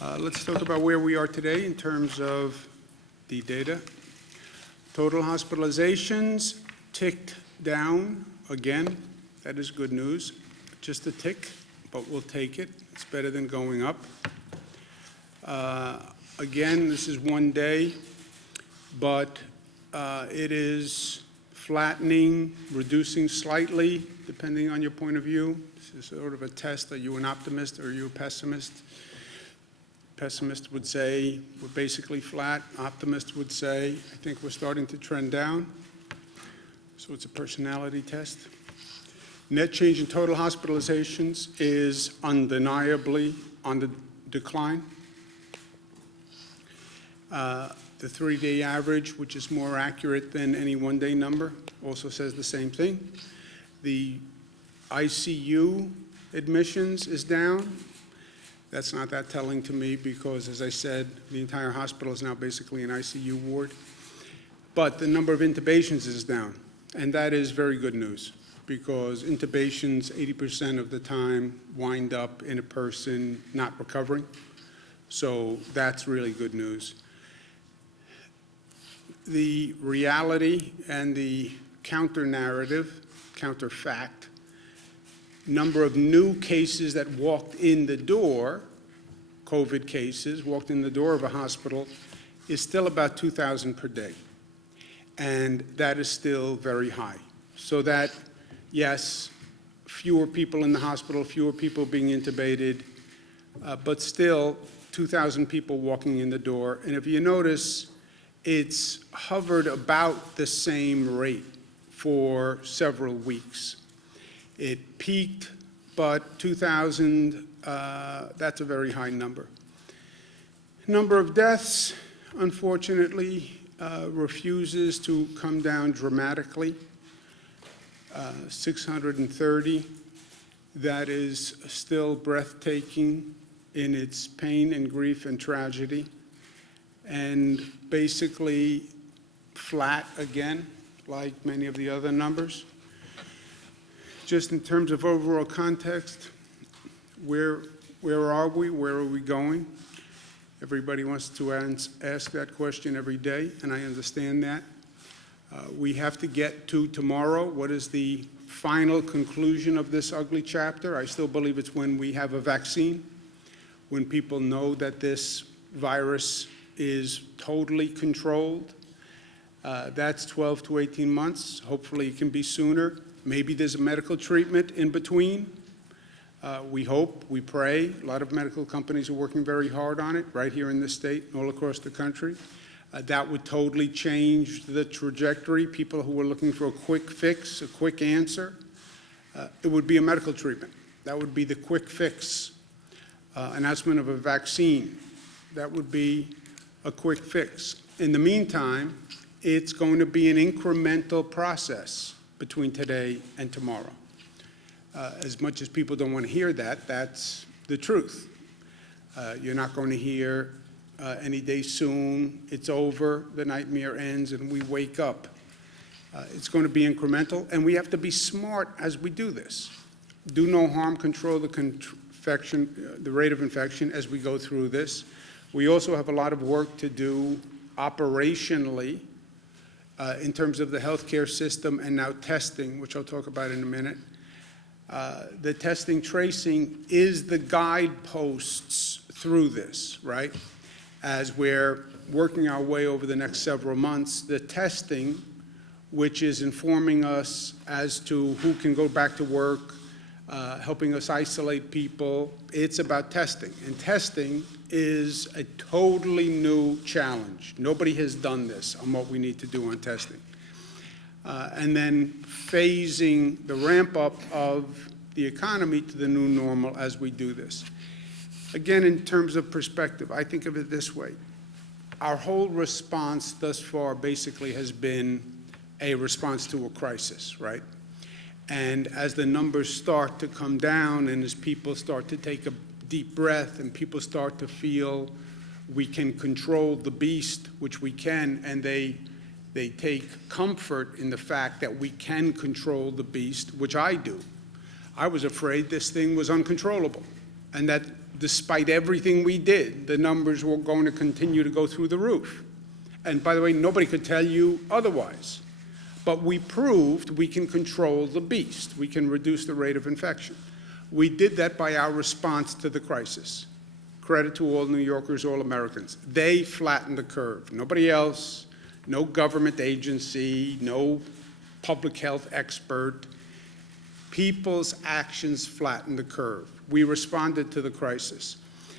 Let's talk about where we are today in terms of the data. Total hospitalizations ticked down again. That is good news. Just a tick, but we'll take it. It's better than going up. Again, this is one day, but it is flattening, reducing slightly, depending on your point of view. This is sort of a test. Are you an optimist or are you a pessimist? Pessimist would say we're basically flat. Optimist would say, I think we're starting to trend down. So it's a personality test. Net change in total hospitalizations is undeniably on the decline. The 3-day average, which is more accurate than any one-day number, also says the same thing. The ICU admissions is down. That's not that telling to me because, as I said, the entire hospital is now basically an ICU ward. But the number of intubations is down, and that is very good news because intubations 80% of the time wind up in a person not recovering. So that's really good news. The reality and the counter-narrative, counter-fact, number of new cases that walked in the door, COVID cases, walked in the door of a hospital, is still about 2,000 per day. And that is still very high. So that, yes, fewer people in the hospital, fewer people being intubated, but still 2,000 people walking in the door. And if you notice, it's hovered about the same rate for several weeks. It peaked, but 2,000, that's a very high number. Number of deaths, unfortunately, refuses to come down dramatically. 630, that is still breathtaking in its pain and grief and tragedy, and basically flat again, like many of the other numbers. Just in terms of overall context, where are we? Where are we going? Everybody wants to ask that question every day, and I understand that. We have to get to tomorrow. What is the final conclusion of this ugly chapter? I still believe it's when we have a vaccine, when people know that this virus is totally controlled. That's 12 to 18 months. Hopefully it can be sooner. Maybe there's a medical treatment in between. We hope, we pray. A lot of medical companies are working very hard on it, right here in this state and all across the country. That would totally change the trajectory. People who are looking for a quick fix, a quick answer, it would be a medical treatment. That would be the quick fix. Announcement of a vaccine, that would be a quick fix. In the meantime, it's going to be an incremental process between today and tomorrow. As much as people don't want to hear that, that's the truth. You're not going to hear any day soon, it's over, the nightmare ends, and we wake up. It's going to be incremental, and we have to be smart as we do this. Do no harm, control the rate of infection as we go through this. We also have a lot of work to do operationally in terms of the healthcare system and now testing, which I'll talk about in a minute. The testing tracing is the guideposts through this, right? As we're working our way over the next several months, the testing, which is informing us as to who can go back to work, helping us isolate people, it's about testing. And testing is a totally new challenge. Nobody has done this on what we need to do on testing. And then phasing the ramp up of the economy to the new normal as we do this. Again, in terms of perspective, I think of it this way. Our whole response thus far basically has been a response to a crisis, right? And as the numbers start to come down and as people start to take a deep breath and people start to feel we can control the beast, which we can, and they take comfort in the fact that we can control the beast, which I do. I was afraid this thing was uncontrollable and that despite everything we did, the numbers were going to continue to go through the roof. And by the way, nobody could tell you otherwise. But we proved we can control the beast. We can reduce the rate of infection. We did that by our response to the crisis. Credit to all New Yorkers, all Americans. They flattened the curve. Nobody else, no government agency, no public health expert. People's actions flattened the curve. We responded to the crisis.